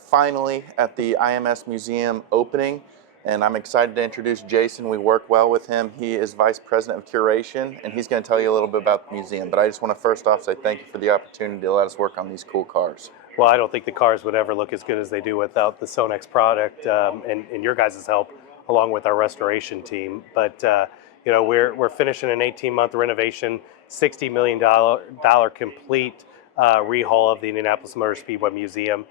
finally at the IMS Museum opening, and I'm excited to introduce Jason. We work well with him. He is Vice President of Curation, and he's going to tell you a little bit about the museum. But I just want to first off say thank you for the opportunity to let us work on these cool cars. Well, I don't think the cars would ever look as good as they do without the SONAX product and your guys' help, along with our restoration team. But you know, we're finishing an 18-month renovation, $60 million complete rehaul of the Indianapolis Motor Speedway Museum.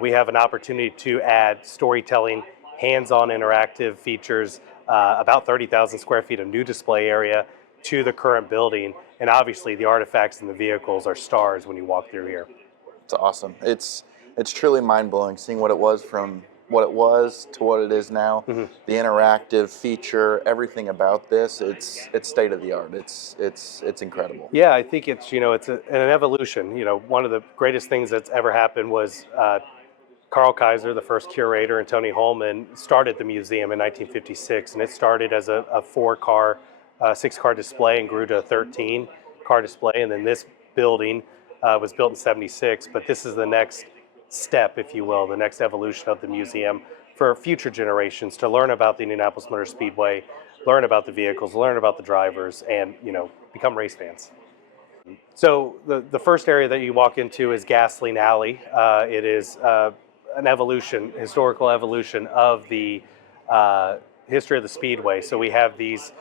We have an opportunity to add storytelling, hands-on interactive features, about 30,000 square feet of new display area to the current building, and obviously the artifacts and the vehicles are stars when you walk through here. It's awesome. It's truly mind-blowing seeing what it was from what it was to what it is now. Mm-hmm. The interactive feature, everything about this, it's state of the art. It's incredible. Yeah, I think it's an evolution. One of the greatest things that's ever happened was Carl Kaiser, the first curator, and Tony Holman started the museum in 1956, and it started as a 6-car display and grew to a 13-car display, and then this building was built in 76, but this is the next step, if you will, the next evolution of the museum for future generations to learn about the Indianapolis Motor Speedway, learn about the vehicles, learn about the drivers, and become race fans. So the first area that you walk into is Gasoline Alley. It is an evolution, historical evolution of the history of the Speedway. So we have these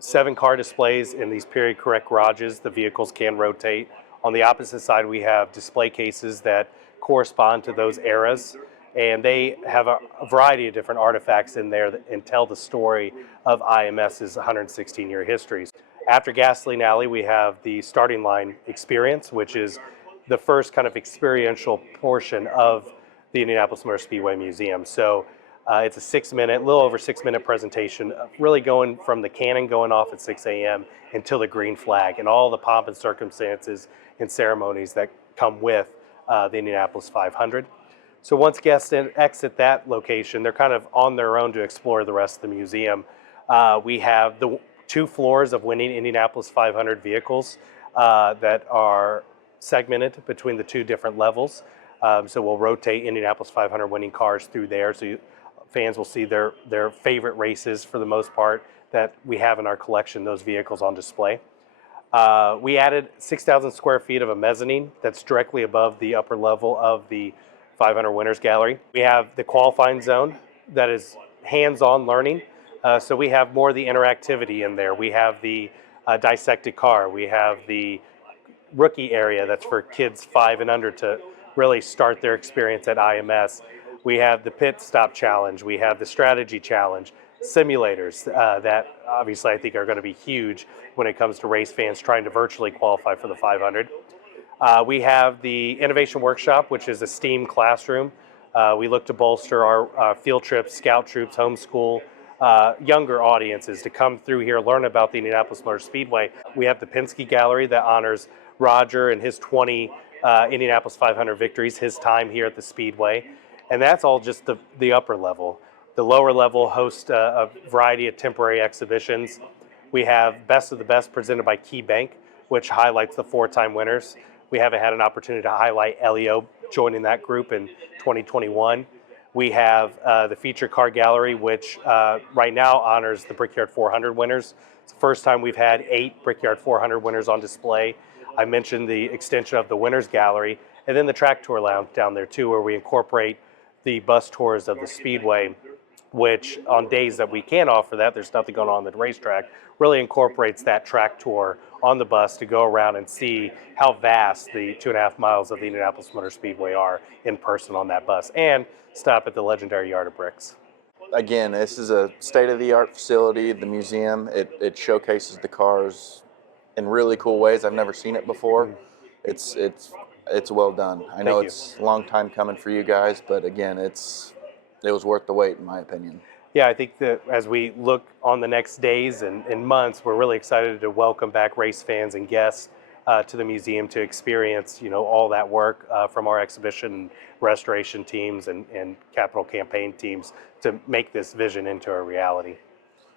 7-car displays in these period correct garages. The vehicles can rotate. On the opposite side, we have display cases that correspond to those eras, and they have a variety of different artifacts in there and tell the story of IMS's 116-year history. After Gasoline Alley, we have the starting line experience, which is the first kind of experiential portion of the Indianapolis Motor Speedway Museum. So it's a little over 6-minute presentation, really going from the cannon going off at 6 a.m. until the green flag and all the pomp and circumstances and ceremonies that come with the Indianapolis 500. So once guests exit that location, they're kind of on their own to explore the rest of the museum. We have the 2 floors of winning Indianapolis 500 vehicles that are segmented between the 2 different levels. So we'll rotate Indianapolis 500 winning cars through there, so fans will see their favorite races for the most part that we have in our collection, those vehicles on display. We added 6,000 square feet of a mezzanine that's directly above the upper level of the 500 Winners Gallery. We have the qualifying zone that is hands-on learning. So we have more of the interactivity in there. We have the dissected car. We have the rookie area that's for kids 5 and under to really start their experience at IMS. We have the pit stop challenge. We have the strategy challenge. Simulators that obviously I think are going to be huge when it comes to race fans trying to virtually qualify for the 500. We have the Innovation Workshop, which is a STEAM classroom. We look to bolster our field trips, scout troops, homeschool, younger audiences to come through here, learn about the Indianapolis Motor Speedway. We have the Penske Gallery that honors Roger and his 20 Indianapolis 500 victories, his time here at the Speedway. And that's all just the upper level. The lower level hosts a variety of temporary exhibitions. We have Best of the Best presented by Key Bank, which highlights the 4-time winners. We haven't had an opportunity to highlight Elio joining that group in 2021. We have the Feature Car Gallery, which right now honors the Brickyard 400 winners. It's the first time we've had 8 Brickyard 400 winners on display. I mentioned the extension of the Winners Gallery, and then the Track Tour Lounge down there too, where we incorporate the bus tours of the Speedway, which on days that we can't offer that, there's nothing going on at the racetrack, really incorporates that track tour on the bus to go around and see how vast the 2.5 miles of the Indianapolis Motor Speedway are in person on that bus, and stop at the legendary Yard of Bricks. Again, this is a state-of-the-art facility, the museum. It showcases the cars in really cool ways. I've never seen it before. It's well done. I know it's a long time coming for you guys, but again, it was worth the wait, in my opinion. Yeah, I think that as we look on the next days and months, we're really excited to welcome back race fans and guests to the museum to experience, all that work from our exhibition restoration teams and capital campaign teams to make this vision into a reality.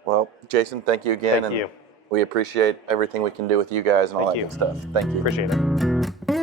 Well, Jason, thank you again. Thank you. We appreciate everything we can do with you guys and all that good stuff. Thank you. Appreciate it.